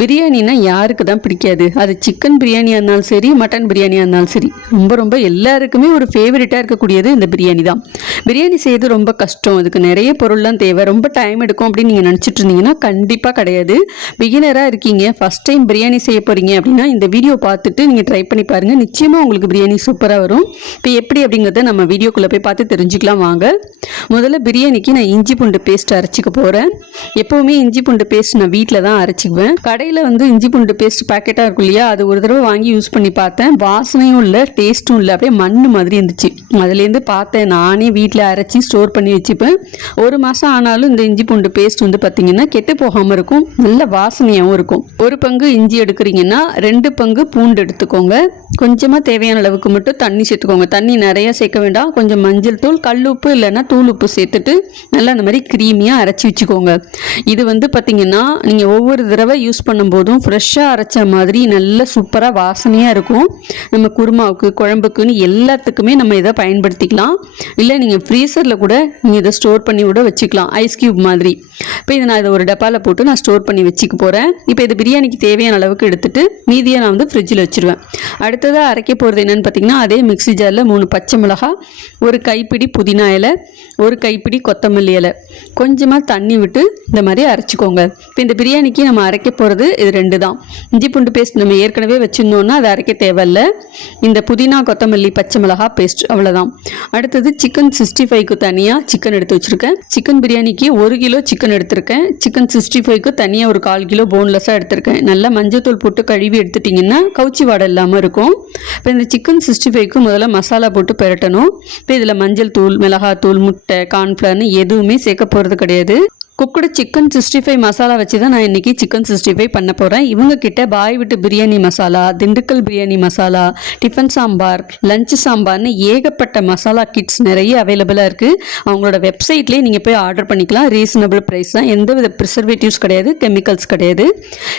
பிரியாணினா யாருக்கு தான் பிடிக்காது? அது சிக்கன் பிரியாணியாக இருந்தாலும் சரி, மட்டன் பிரியாணியாக இருந்தாலும் சரி, ரொம்ப ரொம்ப எல்லாருக்குமே ஒரு ஃபேவரட்டாக இருக்கக்கூடியது இந்த பிரியாணி தான். பிரியாணி செய்யறது ரொம்ப கஷ்டம், அதுக்கு நிறைய பொருள்லாம் தேவை, ரொம்ப டைம் எடுக்கும் அப்படின்னு நீங்கள் நினச்சிட்டு இருந்தீங்கன்னா கண்டிப்பாக கிடையாது. பிகினராக இருக்கீங்க, ஃபஸ்ட் டைம் பிரியாணி செய்ய போகிறீங்க அப்படின்னா இந்த வீடியோ பார்த்துட்டு நீங்கள் ட்ரை பண்ணி பாருங்கள். நிச்சயமாக உங்களுக்கு பிரியாணி சூப்பராக வரும். இப்போ எப்படி அப்படிங்கிறத நம்ம வீடியோக்குள்ளே போய் பார்த்து தெரிஞ்சுக்கலாம் வாங்க. முதல்ல பிரியாணிக்கு நான் இஞ்சி பூண்டு பேஸ்ட் அரைச்சிக்க போகிறேன். எப்போவுமே இஞ்சி பூண்டு பேஸ்ட் நான் வீட்டில் தான் அரைச்சிக்குவேன். கடையில் இஞ்சி பூண்டு பேஸ்ட் பேக்கெட்டாக இருக்கும் இல்லையா, அது ஒரு தடவை வாங்கி யூஸ் பண்ணி பார்த்தேன். வாசனையும் இல்லை, டேஸ்ட்டும் இல்லை, அப்படியே மண்ணு மாதிரி இருந்துச்சு. அதுலேருந்து பார்த்தேன், நானே வீட்டில் அரைச்சி ஸ்டோர் பண்ணி வச்சுப்பேன். ஒரு மாதம் ஆனாலும் இந்த இஞ்சி பூண்டு பேஸ்ட் பார்த்தீங்கன்னா கெட்டு போகாமல் இருக்கும், நல்ல வாசனையாகவும் இருக்கும். ஒரு பங்கு இஞ்சி எடுக்கிறீங்கன்னா 2 பங்கு பூண்டு எடுத்துக்கோங்க. கொஞ்சமாக தேவையான அளவுக்கு மட்டும் தண்ணி சேர்த்துக்கோங்க. தண்ணி நிறைய சேர்க்க வேண்டாம். கொஞ்சம் மஞ்சள் தூள், கல் உப்பு இல்லைன்னா தூள் உப்பு சேர்த்துட்டு நல்லா அந்த மாதிரி க்ரீமியாக அரைச்சி வச்சுக்கோங்க. இது பார்த்தீங்கன்னா நீங்கள் ஒவ்வொரு தடவை யூஸ் பண்ணும்போதும் ஃப்ரெஷ்ஷாக அரைச்ச மாதிரி நல்ல சூப்பராக வாசனையாக இருக்கும். நம்ம குருமாவுக்கு, குழம்புக்குன்னு எல்லாத்துக்குமே நம்ம இதை பயன்படுத்திக்கலாம். இல்லை நீங்கள் ஃப்ரீசரில் கூட நீங்கள் இதை ஸ்டோர் பண்ணி கூட வச்சுக்கலாம், ஐஸ் கியூப் மாதிரி. இப்போ நான் இதை ஒரு டப்பாவில் போட்டு நான் ஸ்டோர் பண்ணி வச்சுக்க போகிறேன். இப்போ இது பிரியாணிக்கு தேவையான அளவுக்கு எடுத்துகிட்டு மீதியை நான் ஃப்ரிட்ஜில் வச்சுருவேன். அடுத்ததாக அரைக்க போகிறது என்னென்னு பார்த்தீங்கன்னா, அதே மிக்ஸி ஜாரில் 3 பச்சை மிளகாய், ஒரு கைப்பிடி புதினா இலை, ஒரு கைப்பிடி கொத்தமல்லி இலை, கொஞ்சமாக தண்ணி விட்டு இந்த மாதிரி அரைச்சிக்கோங்க. இப்போ இந்த பிரியாணிக்கு நம்ம அரைக்க போகிறது இது 2 தான். இஞ்சி பூண்டு பேஸ்ட் நம்ம ஏற்கனவே வச்சுருந்தோன்னா அதை அரைக்க தேவையில்லை. இந்த புதினா, கொத்தமல்லி, பச்சை மிளகாய் பேஸ்ட் அவ்வளோதான். அடுத்தது சிக்கன் 65க்கு தனியாக சிக்கன் எடுத்து வச்சுருக்கேன். சிக்கன் பிரியாணிக்கு 1 கிலோ சிக்கன் எடுத்திருக்கேன். சிக்கன் 65க்கு தனியாக ஒரு 1/4 கிலோ போன்லெஸ்ஸாக எடுத்திருக்கேன். நல்லா மஞ்சத்தூள் போட்டு கழுவி எடுத்துட்டிங்கன்னா கவுச்சி வாடை இல்லாமல் இருக்கும். இப்போ இந்த சிக்கன் 65க்கு முதல்ல மசாலா போட்டு பெரட்டணும். இப்போ இதில் மஞ்சள் தூள், மிளகாத்தூள், முட்டை, கார்ன்ஃப்ளவர்னு எதுவுமே சேர்க்க போகிறது கிடையாது. குக்குடு சிக்கன் 65 மசாலா வச்சு தான் நான் இன்றைக்கி சிக்கன் 65 பண்ண போகிறேன். இவங்க கிட்ட பாய் விட்டு பிரியாணி மசாலா, திண்டுக்கல் பிரியாணி மசாலா, டிஃபன் சாம்பார், லஞ்ச் சாம்பார்னு ஏகப்பட்ட மசாலா கிட்ஸ் நிறைய அவைலபிளாக இருக்குது. அவங்களோட வெப்சைட்லேயே நீங்கள் போய் ஆர்டர் பண்ணிக்கலாம். ரீசனபிள் ப்ரைஸ் தான், எந்த வித ப்ரிசர்வேட்டிவ்ஸ் கிடையாது, கெமிக்கல்ஸ் கிடையாது.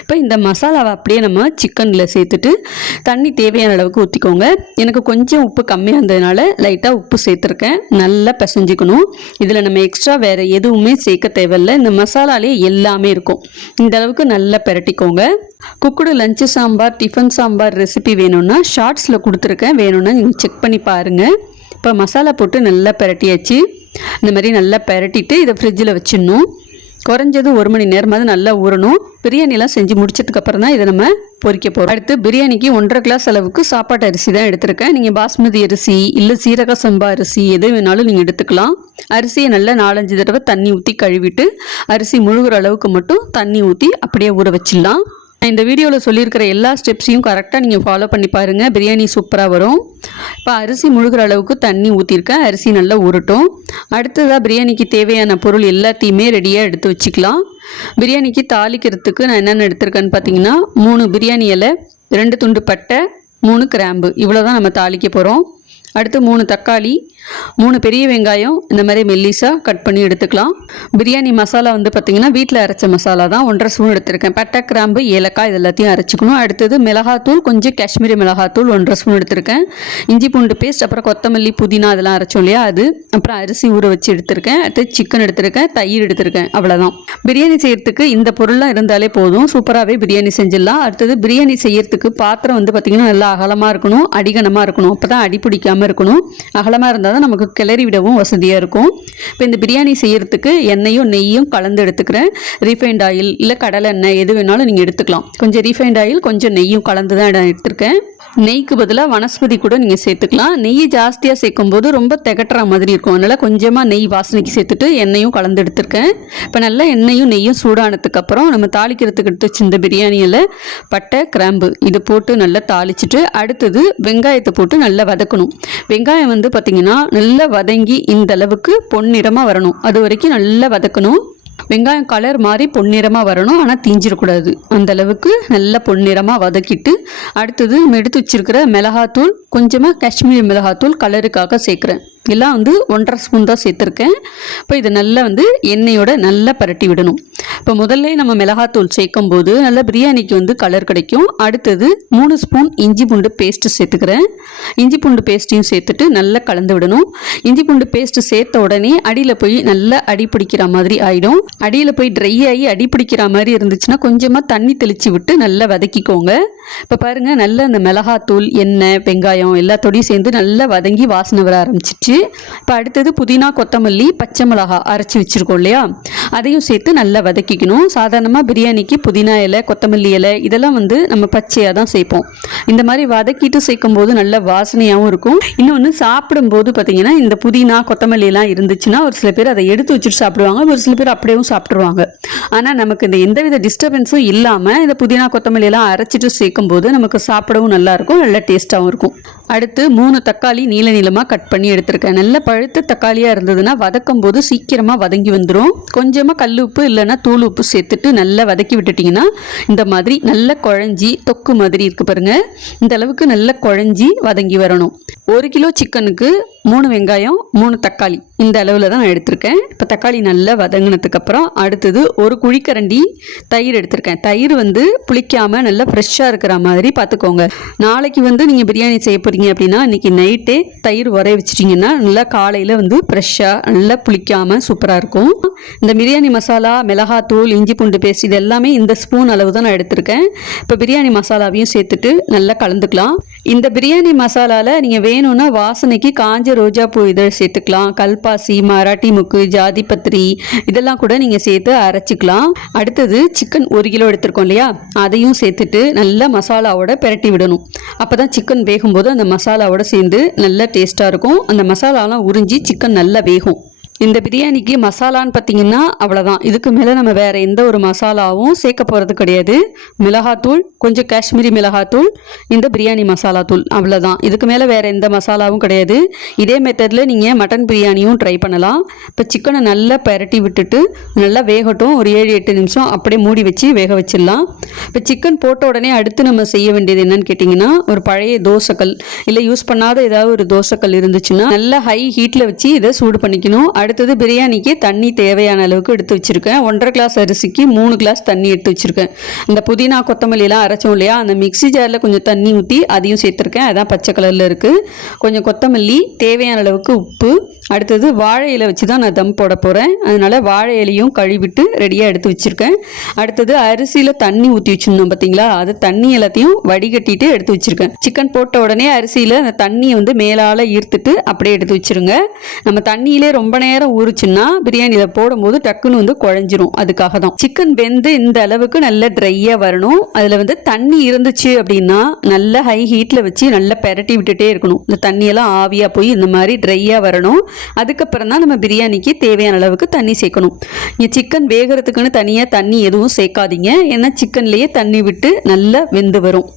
இப்போ இந்த மசாலாவை அப்படியே நம்ம சிக்கனில் சேர்த்துட்டு தண்ணி தேவையான அளவுக்கு ஊற்றிக்கோங்க. எனக்கு கொஞ்சம் உப்பு கம்மியாக இருந்ததுனால லைட்டாக உப்பு சேர்த்துருக்கேன். நல்லா பிசைஞ்சிக்கணும். இதில் நம்ம எக்ஸ்ட்ரா வேறு எதுவுமே சேர்க்க தேவையில்லை. இந்த மசாலாலே எல்லாமே இருக்கும். இந்த அளவுக்கு நல்லா பெரட்டிக்கோங்க. குக்குடு lunch sambar, tiffin sambar recipe வேணும்னா ஷார்ட்ஸில் கொடுத்துருக்கேன், வேணும்னா நீங்கள் செக் பண்ணி பாருங்கள். இப்போ மசாலா போட்டு நல்லா பெரட்டியாச்சு. இந்த மாதிரி நல்லா பெரட்டிட்டு இதை ஃப்ரிட்ஜில் வச்சிடணும். குறைஞ்சது 1 மணி நேரமாவது நல்லா ஊறணும். பிரியாணிலாம் செஞ்சு முடிச்சதுக்கப்புறம் தான் இதை நம்ம பொரிக்க போகிறோம். அடுத்து பிரியாணிக்கு 1.5 கிளாஸ் அளவுக்கு சாப்பாட்டு அரிசி தான் எடுத்திருக்கேன். நீங்கள் பாஸ்மதி அரிசி இல்லை சீரக சம்பா அரிசி எது வேணாலும் நீங்கள் எடுத்துக்கலாம். அரிசியை நல்லா 4-5 தடவை தண்ணி ஊற்றி கழுவிட்டு அரிசி முழுகிற அளவுக்கு மட்டும் தண்ணி ஊற்றி அப்படியே ஊற வச்சிடலாம். இந்த வீடியோவில் சொல்லியிருக்கிற எல்லா ஸ்டெப்ஸையும் கரெக்டாக நீங்கள் ஃபாலோ பண்ணி பாருங்கள், பிரியாணி சூப்பராக வரும். இப்போ அரிசி முழுகிற அளவுக்கு தண்ணி ஊற்றிருக்கேன். அரிசி நல்லா ஊறட்டும். அடுத்ததாக பிரியாணிக்கு தேவையான பொருள் எல்லாத்தையுமே ரெடியாக எடுத்து வச்சுக்கலாம். பிரியாணிக்கு தாளிக்கிறதுக்கு நான் என்னென்ன எடுத்திருக்கேன்னு பார்த்தீங்கன்னா, 3 பிரியாணி இலை, 2 துண்டு பட்டை, 3 கிராம்பு, இவ்வளோ தான் நம்ம தாளிக்க போகிறோம். அடுத்து 3 தக்காளி, 3 பெரிய வெங்காயம் இந்த மாதிரி மெல்லிஸாக கட் பண்ணி எடுத்துக்கலாம். பிரியாணி மசாலா பார்த்திங்கன்னா வீட்டில் அரைச்ச மசாலா தான், 1.5 ஸ்பூன் எடுத்திருக்கேன். பட்டை, கிராம்பு, ஏலக்காய் இது எல்லாத்தையும் அரைச்சிக்கணும். அடுத்தது மிளகாத்தூள், கொஞ்சம் காஷ்மீரி மிளகாத்தூள் 1.5 ஸ்பூன் எடுத்திருக்கேன். இஞ்சி பூண்டு பேஸ்ட், அப்புறம் கொத்தமல்லி, புதினா அதெல்லாம் அரைச்சோம் இல்லையா அது, அப்புறம் அரிசி ஊற வச்சு எடுத்திருக்கேன். அடுத்து சிக்கன் எடுத்திருக்கேன், தயிர் எடுத்திருக்கேன், அவ்வளோதான். பிரியாணி செய்யறதுக்கு இந்த பொருள்லாம் இருந்தாலே போதும், சூப்பராகவே பிரியாணி செஞ்சிடலாம். அடுத்தது பிரியாணி செய்யறதுக்கு பாத்திரம் பார்த்திங்கன்னா நல்லா அகலமாக இருக்கணும், அடிகனமாக இருக்கணும். அப்போ தான் அடி பிடிக்காமல் இருக்கணும். அகலமாக இருந்தால் தான் நமக்கு கிளறி விடவும் வசதியாக இருக்கும். இப்போ இந்த பிரியாணி செய்யறதுக்கு எண்ணெயும் நெய்யும் கலந்து எடுத்துக்கிறேன். ரீஃபைண்ட் ஆயில் இல்லை கடலை எண்ணெய் எது வேணாலும் நீங்கள் எடுத்துக்கலாம். கொஞ்சம் ரீஃபைண்ட் ஆயில், கொஞ்சம் நெய்யும் கலந்து தான் எடுத்திருக்கேன். நெய்க்கு பதிலாக வனஸ்பதி கூட நீங்கள் சேர்த்துக்கலாம். நெய் ஜாஸ்தியாக சேர்க்கும் போது ரொம்ப திகட்டுற மாதிரி இருக்கும். அதனால் கொஞ்சமாக நெய் வாசனைக்கு சேர்த்துட்டு எண்ணெயும் கலந்து எடுத்திருக்கேன். இப்போ நல்லா எண்ணெயும் நெய்யும் சூடானதுக்கப்புறம் நம்ம தாளிக்கிறதுக்கு எடுத்து வச்சிருந்த பிரியாணியில் பட்டை, கிராம்பு இது போட்டு நல்லா தாளிச்சிட்டு அடுத்தது வெங்காயத்தை போட்டு நல்லா வதக்கணும். வெங்காயம் பார்த்திங்கன்னா நல்லா வதங்கி இந்த அளவுக்கு பொன்னிறமாக வரணும். அது வரைக்கும் நல்லா வதக்கணும். வெங்காயம் கலர் மாதிரி பொன்னிறமாக வரணும், ஆனால் தீஞ்சிடக்கூடாது. அந்த அளவுக்கு நல்லா பொன்னிறமாக வதக்கிட்டு அடுத்தது நம்ம எடுத்து வச்சிருக்கிற மிளகாத்தூள், கொஞ்சமாக காஷ்மீரி மிளகாத்தூள் கலருக்காக சேர்க்குறேன். எல்லாம் வந்து 1.5 ஸ்பூன் தான் சேர்த்துருக்கேன். இப்போ இதை நல்லா வந்து எண்ணெயோட நல்லா பரட்டி விடணும். இப்போ முதல்ல நம்ம மிளகாத்தூள் சேர்க்கும் போது நல்லா பிரியாணிக்கு வந்து கலர் கிடைக்கும். அடுத்தது 3 ஸ்பூன் இஞ்சி பூண்டு பேஸ்ட்டு சேர்த்துக்கிறேன். இஞ்சி பூண்டு பேஸ்ட்டையும் சேர்த்துட்டு நல்லா கலந்து விடணும். இஞ்சி பூண்டு பேஸ்ட்டு சேர்த்த உடனே அடியில் போய் நல்லா அடி பிடிக்கிற மாதிரி ஆகிடும். அடியில் போய் ட்ரை ஆகி அடி பிடிக்கிற மாதிரி இருந்துச்சுன்னா கொஞ்சமாக தண்ணி தெளித்து விட்டு நல்லா வதக்கிக்கோங்க. இப்போ பாருங்கள், நல்லா அந்த மிளகாத்தூள், எண்ணெய், வெங்காயம் எல்லாத்தோடையும் சேர்ந்து நல்லா வதங்கி வாசனை வர ஆரம்பிச்சிச்சு. இப்போ அடுத்தது புதினா, கொத்தமல்லி, பச்சை மிளகா அரைச்சி வச்சுருக்கோம் இல்லையா, அதையும் சேர்த்து நல்லா வதக்கிக்கணும். சாதாரணமாக பிரியாணிக்கு புதினா இலை, கொத்தமல்லி இலை இதெல்லாம் வந்து நம்ம பச்சையாக தான் சேர்ப்போம். இந்த மாதிரி வதக்கிட்டு சேர்க்கும் போது நல்ல வாசனையாகவும் இருக்கும். இன்னொன்று சாப்பிடும்போது பார்த்தீங்கன்னா இந்த புதினா, கொத்தமல்லி எல்லாம் இருந்துச்சுன்னா ஒரு சில பேர் அதை எடுத்து வச்சுட்டு சாப்பிடுவாங்க, ஒரு சில பேர் அப்படியேவும் சாப்பிட்ருவாங்க. ஆனால் நமக்கு இந்த எந்தவித டிஸ்டர்பன்ஸும் இல்லாமல் இந்த புதினா, கொத்தமல்லி எல்லாம் அரைச்சிட்டு சேர்க்கும் போது நமக்கு சாப்பிடவும் நல்லாயிருக்கும், நல்ல டேஸ்ட்டாகவும் இருக்கும். அடுத்து 3 தக்காளி நீள நீளமாக கட் பண்ணி எடுத்திருக்கேன். நல்ல பழுத்த தக்காளியாக இருந்ததுன்னா வதக்கும் போது சீக்கிரமாக வதங்கி வந்துடும். கொஞ்சமாக கல் உப்பு இல்லைன்னா தூள் உப்பு சேர்த்துட்டு நல்லா வதக்கி விட்டுட்டிங்கன்னா இந்த மாதிரி நல்ல குழஞ்சி தொக்கு மாதிரி இருக்கு பாருங்கள். இந்த அளவுக்கு நல்ல குழஞ்சி வதங்கி வரணும். 1 கிலோ சிக்கனுக்கு 3 வெங்காயம் 3 தக்காளி இந்த அளவில் தான் நான் எடுத்திருக்கேன். இப்போ தக்காளி நல்லா வதங்கினதுக்கப்புறம் அடுத்தது 1 குழிக்கரண்டி தயிர் எடுத்திருக்கேன். தயிர் வந்து புளிக்காமல் நல்லா ஃப்ரெஷ்ஷாக இருக்கிற மாதிரி பார்த்துக்கோங்க. நாளைக்கு வந்து நீங்கள் பிரியாணி செய்ய போகிறீங்க அப்படின்னா இன்றைக்கி நைட்டே தயிர் உரைய வச்சிட்டிங்கன்னா நல்லா காலையில் வந்து ஃப்ரெஷ்ஷாக நல்லா புளிக்காமல் சூப்பராக இருக்கும். இந்த பிரியாணி மசாலா, மிளகாத்தூள், இஞ்சி பூண்டு பேஸ்ட் இது எல்லாமே இந்த ஸ்பூன் அளவு தான் நான் எடுத்திருக்கேன். இப்போ பிரியாணி மசாலாவையும் சேர்த்துட்டு நல்லா கலந்துக்கலாம். இந்த பிரியாணி மசாலாவில் நீங்கள் வேணும்னா வாசனைக்கு காஞ்ச ரோஜா பூ இதழ் சேர்த்துக்கலாம், கல்பாசி, மராட்டி முக்கு, ஜாதி பத்திரி இதெல்லாம் கூட நீங்கள் சேர்த்து அரைச்சிக்கலாம். அடுத்தது சிக்கன் 1 கிலோ எடுத்திருக்கோம் இல்லையா, அதையும் சேர்த்துட்டு நல்லா மசாலாவோட பிரட்டி விடணும். அப்போ தான் சிக்கன் வேகும்போது அந்த மசாலாவோட சேர்ந்து நல்லா டேஸ்ட்டாக இருக்கும். அந்த மசாலாலாம் உறிஞ்சி சிக்கன் நல்லா வேகும். இந்த பிரியாணிக்கு மசாலான்னு பார்த்தீங்கன்னா அவ்வளோதான். இதுக்கு மேலே நம்ம வேறு எந்த ஒரு மசாலாவும் சேர்க்க போகிறது கிடையாது. மிளகாத்தூள், கொஞ்சம் காஷ்மீரி மிளகாத்தூள், இந்த பிரியாணி மசாலா தூள், அவ்வளோதான். இதுக்கு மேலே வேறு எந்த மசாலாவும் கிடையாது. இதே மெத்தடில் நீங்கள் மட்டன் பிரியாணியும் ட்ரை பண்ணலாம். இப்போ சிக்கனை நல்லா பரட்டி விட்டுட்டு நல்லா வேகட்டும். ஒரு 7-8 நிமிஷம் அப்படியே மூடி வச்சு வேக வச்சிடலாம். இப்போ சிக்கன் போட்ட உடனே அடுத்து நம்ம செய்ய வேண்டியது என்னன்னு கேட்டிங்கன்னா, ஒரு பழைய தோசைக்கல் இல்லை யூஸ் பண்ணாத ஏதாவது ஒரு தோசைக்கல் இருந்துச்சுன்னா நல்லா ஹை ஹீட்டில் வச்சு இதை சூடு பண்ணிக்கணும். அடுத்தது பிரியாணிக்கு தண்ணி தேவையான அளவுக்கு எடுத்து வச்சுருக்கேன். 1.5 கிளாஸ் அரிசிக்கு 3 கிளாஸ் தண்ணி எடுத்து வச்சுருக்கேன். இந்த புதினா, கொத்தமல்லியெல்லாம் அரைச்சோம் இல்லையா, அந்த மிக்ஸி ஜாரில் கொஞ்சம் தண்ணி ஊற்றி அதையும் சேர்த்துருக்கேன். அதான் பச்சை கலரில் இருக்குது. கொஞ்சம் கொத்தமல்லி, தேவையான அளவுக்கு உப்பு. அடுத்தது வாழை இலை வச்சு தான் நான் தம் போட போகிறேன். அதனால் வாழை இலையும் கழுவிட்டு ரெடியாக எடுத்து வச்சுருக்கேன். அடுத்தது அரிசியில் தண்ணி ஊற்றி வச்சுருந்தோம் பார்த்தீங்களா, அது தண்ணி எல்லாத்தையும் வடிகட்டிட்டு எடுத்து வச்சுருக்கேன். சிக்கன் போட்ட உடனே அரிசியில் அந்த தண்ணியை வந்து மேலால் ஈர்த்துட்டு அப்படியே எடுத்து வச்சுருங்க. நம்ம தண்ணியிலே ரொம்ப நேரம் ஊறுச்சுன்னா பிரியாணியில் போடும்போது டக்குன்னு வந்து குழஞ்சிரும். அதுக்காக தான் சிக்கன் வெந்து இந்த அளவுக்கு நல்ல ட்ரையாக வரணும். அதில் வந்து தண்ணி இருந்துச்சு அப்படின்னா நல்லா ஹை ஹீட்டில் வச்சு நல்லா பெரட்டி விட்டுட்டே இருக்கணும். இந்த தண்ணியெல்லாம் ஆவியாக போய் இந்த மாதிரி ட்ரையாக வரணும். அதுக்கப்புறம் தான் நம்ம பிரியாணிக்கு தேவையான அளவுக்கு தண்ணி சேர்க்கணும். நீங்கள் சிக்கன் வேகிறதுக்குன்னு தனியாக தண்ணி எதுவும் சேர்க்காதீங்க. ஏன்னா சிக்கன்லேயே தண்ணி விட்டு நல்லா வெந்து வரும்.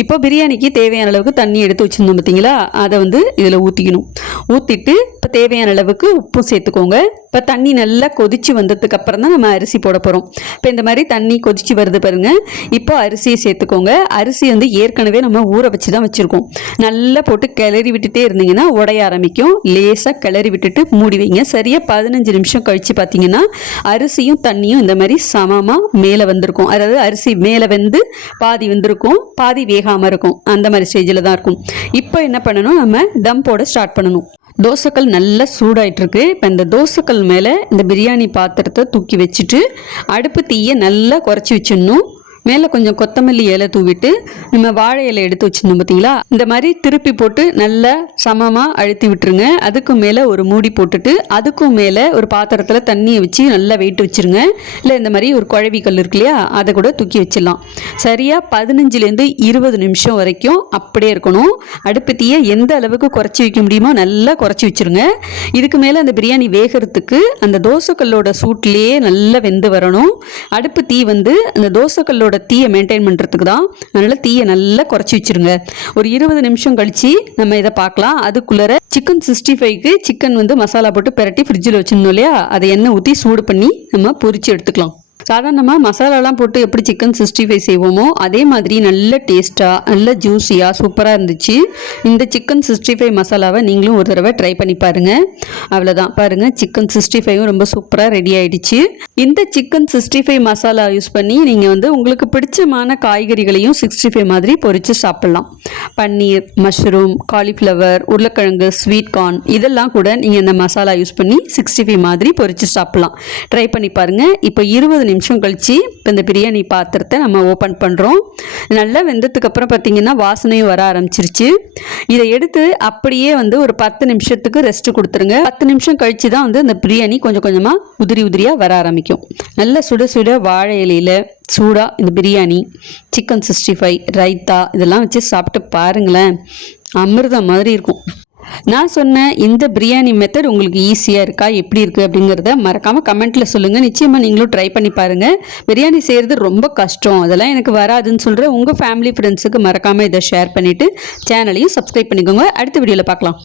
இப்போ பிரியாணிக்கு தேவையான அளவுக்கு தண்ணி எடுத்து வச்சுருந்தோம் பார்த்தீங்களா, அதை வந்து இதில் ஊற்றிக்கணும். ஊற்றிட்டு இப்போ தேவையான அளவுக்கு உப்பு சேர்த்துக்கோங்க. இப்போ தண்ணி நல்லா கொதிச்சு வந்ததுக்கு அப்புறம் தான் நம்ம அரிசி போட போகிறோம். இப்போ இந்த மாதிரி தண்ணி கொதிச்சு வருது பாருங்க. இப்போ அரிசியை சேர்த்துக்கோங்க. அரிசி வந்து ஏற்கனவே நம்ம ஊற வச்சு தான் வச்சுருக்கோம். நல்லா போட்டு கிளறி விட்டுட்டே இருந்தீங்கன்னா உடைய ஆரம்பிக்கும். லேசாக கிளறி விட்டுட்டு மூடி வைங்க. சரியாக 15 நிமிஷம் கழித்து பார்த்தீங்கன்னா அரிசியும் தண்ணியும் இந்த மாதிரி சமமாக மேலே வந்திருக்கும். அதாவது அரிசி மேலே வந்து பாதி வந்திருக்கும், பாதி வேகாமல் இருக்கும். அந்த மாதிரி ஸ்டேஜில் தான் இருக்கும். இப்போ என்ன பண்ணணும், நம்ம தம் போட ஸ்டார்ட் பண்ணணும். தோசைக்கல் நல்லா சூடாயிட்டிருக்கு. இப்போ இந்த தோசைக்கல் மேலே இந்த பிரியாணி பாத்திரத்தை தூக்கி வச்சுட்டு அடுப்பு தீயை நல்லா குறைச்சி வச்சிடணும். மேலே கொஞ்சம் கொத்தமல்லி இலை தூவிட்டு நம்ம வாழை இலை எடுத்து வச்சுருந்தோம் பார்த்தீங்களா, இந்த மாதிரி திருப்பி போட்டு நல்லா சமமாக அழுத்தி விட்டுருங்க. அதுக்கு மேலே ஒரு மூடி போட்டுட்டு அதுக்கும் மேலே ஒரு பாத்திரத்தில் தண்ணியை வச்சு நல்லா வெயிட் வச்சுருங்க. இல்லை இந்த மாதிரி ஒரு குழவி கல் இருக்கு இல்லையா, அதை கூட தூக்கி வச்சிடலாம். சரியாக 15 to 20 நிமிஷம் வரைக்கும் அப்படியே இருக்கணும். அடுப்பு தீயை எந்த அளவுக்கு குறைச்சி வைக்க முடியுமோ நல்லா குறைச்சி வச்சுருங்க. இதுக்கு மேலே அந்த பிரியாணி வேகிறதுக்கு அந்த தோசைக்கல்லோட சூட்லேயே நல்லா வெந்து வரணும். அடுப்பு தீ வந்து அந்த தோசைக்கல்லோட தீயை மெயின்டைன் பண்ணுறதுக்கு தான். அதனால் தீயை நல்லா குறைச்சி வச்சுருங்க. ஒரு 20 நிமிஷம் கழித்து நம்ம இதை பார்க்கலாம். அதுக்குள்ளே சிக்கன் 65க்கு சிக்கன் வந்து மசாலா போட்டு பிரட்டி ஃப்ரிட்ஜில் வச்சுருந்தோம் இல்லையா, அதை எண்ணெய் ஊற்றி சூடு பண்ணி நம்ம பொரித்து எடுத்துக்கலாம். சாதாரணமாக மசாலாலாம் போட்டு எப்படி சிக்கன் 65 செய்வோமோ அதே மாதிரி நல்ல டேஸ்ட்டாக நல்ல ஜூஸியாக சூப்பராக இருந்துச்சு. இந்த சிக்கன் 65 மசாலாவை நீங்களும் ஒரு தடவை ட்ரை பண்ணி பாருங்கள். அவ்வளோதான், பாருங்கள் சிக்கன் 65 ரொம்ப சூப்பராக ரெடி ஆகிடுச்சு. இந்த சிக்கன் 65 மசாலா யூஸ் பண்ணி நீங்கள் உங்களுக்கு பிடிச்சமான காய்கறிகளையும் 65 மாதிரி பொரித்து சாப்பிட்லாம். பன்னீர், மஷ்ரூம், காலிஃப்ளவர், உருளைக்கிழங்கு, ஸ்வீட் கார்ன் இதெல்லாம் கூட நீங்கள் இந்த மசாலா யூஸ் பண்ணி 65 மாதிரி பொரித்து சாப்பிட்லாம். ட்ரை பண்ணி பாருங்கள். இப்போ 20 நிமிஷம் கழிச்சு இப்போ இந்த பிரியாணி பாத்திரத்தை நம்ம ஓப்பன் பண்ணுறோம். நல்லா வெந்ததுக்கு அப்புறம் பார்த்தீங்கன்னா வாசனையும் வர ஆரம்பிச்சிருச்சு. இதை எடுத்து அப்படியே ஒரு 10 நிமிஷத்துக்கு ரெஸ்ட் கொடுத்துருங்க. 10 நிமிஷம் கழிச்சு தான் இந்த பிரியாணி கொஞ்சம் கொஞ்சமாக உதிரியாக வர ஆரம்பிக்கும். நல்ல சுட சுட வாழை இலையில் சூடாக இந்த பிரியாணி, சிக்கன் 65, ரைத்தா இதெல்லாம் வச்சு சாப்பிட்டு பாருங்களேன், அமிர்தம் மாதிரி இருக்கும். நான் சொன்ன இந்த பிரியாணி மெத்தட் உங்களுக்கு ஈஸியாக இருக்கா, எப்படி இருக்குது அப்படிங்கிறத மறக்காமல் கமெண்ட்டில் சொல்லுங்கள். நிச்சயமாக நீங்களும் ட்ரை பண்ணி பாருங்கள். பிரியாணி செய்கிறது ரொம்ப கஷ்டம், அதெல்லாம் எனக்கு வராதுன்னு சொல்கிற உங்கள் ஃபேமிலி ஃப்ரெண்ட்ஸுக்கு மறக்காமல் இதை ஷேர் பண்ணிவிட்டு சேனலையும் சப்ஸ்கிரைப் பண்ணிக்கோங்க. அடுத்த வீடியோவில் பார்க்கலாம்.